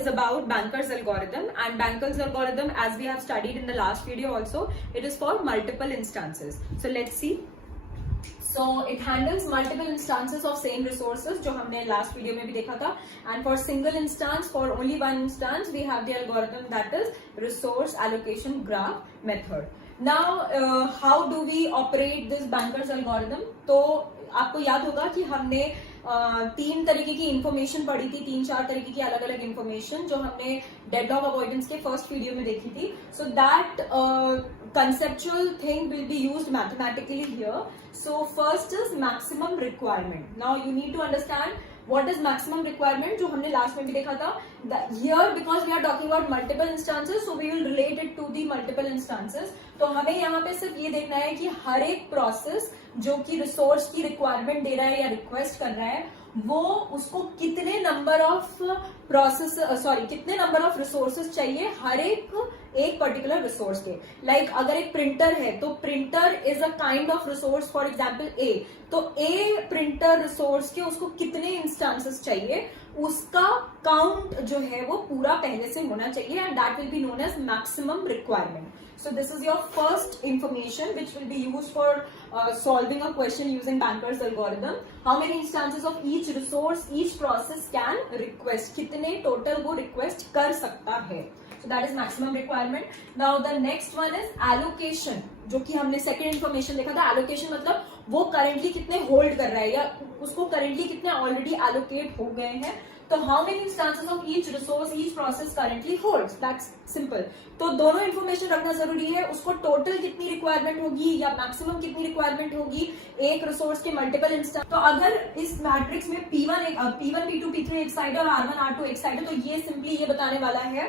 is about Banker's algorithm, and Banker's algorithm, as we have studied in the last video also, it is for multiple instances. So let's see. So it handles multiple instances of same resources, जो हमने last video में भी देखा था, and for single instance, for only one instance, we have the algorithm that is resource allocation graph method. Now how do we operate this Banker's algorithm? तो आपको याद होगा कि हमने तीन तरीके की इंफॉर्मेशन पढ़ी थी, 3-4 तरीके की अलग अलग इंफॉर्मेशन जो हमने डेडलॉक अवॉइडेंस के फर्स्ट वीडियो में देखी थी. So that conceptual thing will be used mathematically here. So first is maximum requirement. Now you need to understand what is maximum requirement, जो हमने लास्ट में भी देखा था. Here because we are talking about multiple instances, so we will relate it to the multiple instances. तो हमें यहाँ पे सिर्फ ये देखना है कि हर एक प्रोसेस जो कि रिसोर्स की रिक्वायरमेंट दे रहा है या रिक्वेस्ट कर रहा है, वो उसको कितने नंबर ऑफ कितने नंबर ऑफ रिसोर्सेज चाहिए हर एक पर्टिकुलर रिसोर्स के. लाइक अगर एक प्रिंटर है तो printer is a kind of resource, for example A. तो ए प्रिंटर रिसोर्स के उसको कितने इंस्टांसेस चाहिए, उसका काउंट जो है वो पूरा पहले से होना चाहिए, and that will be known as maximum requirement. So this is your first information which will be used for solving a question using Banker's algorithm. How many instances of each resource, each process can request? कितने total वो request कर सकता है? So that is maximum requirement. Now the next one is allocation, जो कि हमने second information देखा था. Allocation मतलब वो currently कितने hold कर रहा है या उसको currently कितने already allocate हो गए हैं. तो how many instances of each resource, each process currently holds? That's simple. तो दोनों इन्फॉर्मेशन रखना जरूरी है. उसको टोटल कितनी रिक्वायरमेंट होगी या मैक्सिमम कितनी रिक्वायरमेंट होगी एक रिसोर्स के मल्टीपल इंस्टेंस. तो अगर इस मैट्रिक्स में P1, P2, P3 एक साइड और R1, R2 एक साइड है, तो ये सिंपली ये बताने वाला है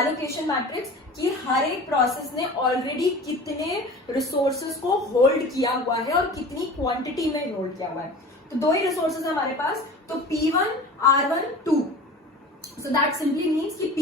एलोकेशन मैट्रिक्स कि हर एक प्रोसेस ने ऑलरेडी कितने रिसोर्सेज को होल्ड किया हुआ है और कितनी क्वांटिटी में होल्ड किया हुआ है. तो दो ही रिसोर्सेज है हमारे पास, तो P1, R1, 2. So that simply means कि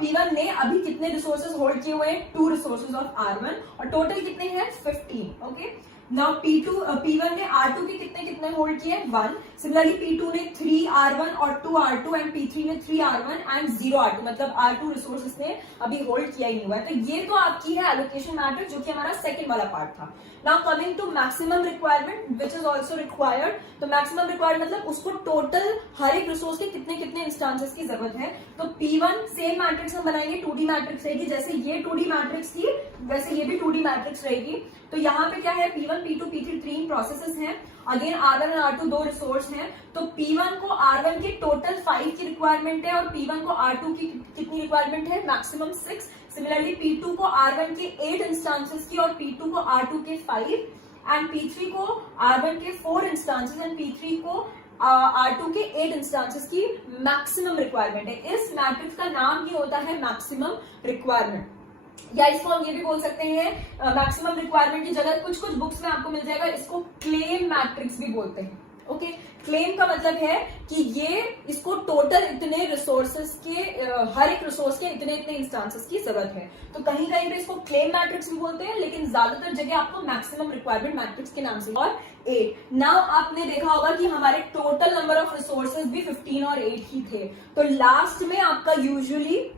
P1 ने अभी कितने रिसोर्सेज होल्ड किए हुए हैं, 2 रिसोर्सेज ऑफ R1, और टोटल कितने हैं 15. ओके. नाउ P1 ने R2 के कितने होल्ड किए, 1. सिमिलरली P2 ने 3 R1 और 2 R2, एंड P3 ने 3 R1 एंड 0 R2, मतलब R2 रिसोर्सेज ने अभी होल्ड किया ही नहीं हुआ है. तो ये तो आपकी है एलोकेशन मैट्रिक्स, जो कि हमारा सेकंड वाला पार्ट था. Now coming to maximum requirement which is also required. तो मैक्सिमम रिक्वायरमेंट मतलब उसको टोटल हर एक रिसोर्स के कितने इंस्टांसेस की जरूरत है. तो P1 सेम मैट्रिक्स हम बनाएंगे, 2D मैट्रिक्स रहेगी. जैसे ये 2D मैट्रिक्स थी वैसे ये भी 2D मैट्रिक्स रहेगी. तो यहाँ पे क्या है, P1, P2, P3 3 प्रोसेसेस हैं. अगेन R1 और R2 2 रिसोर्स हैं. तो P1 को R1 के टोटल 5 की रिक्वायरमेंट है, और P1 को R2 की कितनी रिक्वायरमेंट है, मैक्सिमम 6. सिमिलरली P2 को R1 के 8 इंस्टांसेस की, और P2 को R2 के 5, एंड P3 को R1 के 4 इंस्टांसेस एंड P3 को R2 के 8 इंस्टांसेस की मैक्सिमम रिक्वायरमेंट है. इस मैट्रिक्स का नाम ये होता है मैक्सिमम रिक्वायरमेंट, या इसको हम ये भी बोल सकते हैं मैक्सिमम रिक्वायरमेंट की जगह कुछ बुक्स में आपको मिल जाएगा, इसको क्लेम मैट्रिक्स भी बोलते हैं. ओके. क्लेम का मतलब है कि ये इसको टोटल इतने रिसोर्सेस के हर एक रिसोर्स के इतने इंस्टांसेस की जरूरत है. तो कहीं कहीं पे इसको क्लेम मैट्रिक्स भी बोलते हैं, लेकिन ज्यादातर जगह आपको मैक्सिमम रिक्वायरमेंट मैट्रिक्स के नाम से. और 8. नाउ आपने देखा होगा कि हमारे टोटल नंबर ऑफ रिसोर्सेज भी 15 और 8 ही थे. तो लास्ट में आपका यूजुअली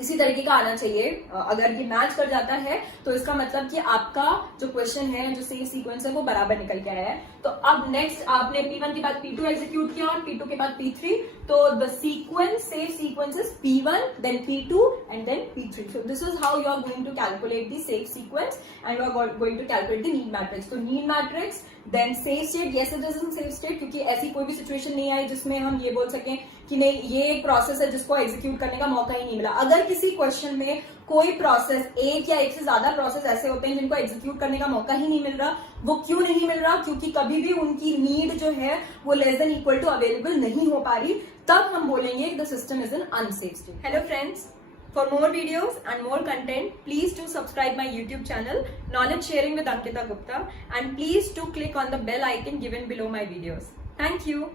इसी तरीके का आना चाहिए. अगर ये मैच कर जाता है तो इसका मतलब कि आपका जो क्वेश्चन है, जो सेम सीक्वेंस है, वो बराबर निकल के आया है. तो अब नेक्स्ट आपने P1 के बाद P2 एग्जीक्यूट किया और P2 के बाद P3. तो the sequence, safe sequence is P1 then P2 and then P3. So this is how you are going to calculate the safe sequence and you are going to calculate the need matrix. तो need matrix then safe state. Yes it is in safe state, क्योंकि ऐसी कोई भी situation नहीं आई जिसमें हम ये बोल सकें कि नहीं ये एक प्रोसेस है जिसको एग्जीक्यूट करने का मौका ही नहीं मिला. अगर किसी क्वेश्चन में कोई प्रोसेस, एक या एक से ज्यादा प्रोसेस ऐसे होते हैं जिनको एग्जीक्यूट करने का मौका ही नहीं मिल रहा, वो क्यों नहीं मिल रहा, क्योंकि कभी भी उनकी नीड जो है वो less than equal to available नहीं हो पा रही, तब हम बोलेंगे the system is in unsafe state. Hello friends, for more videos and more content, please do subscribe my YouTube channel Knowledge Sharing with Ankita Gupta, and please do click on the bell icon given below my videos. Thank you.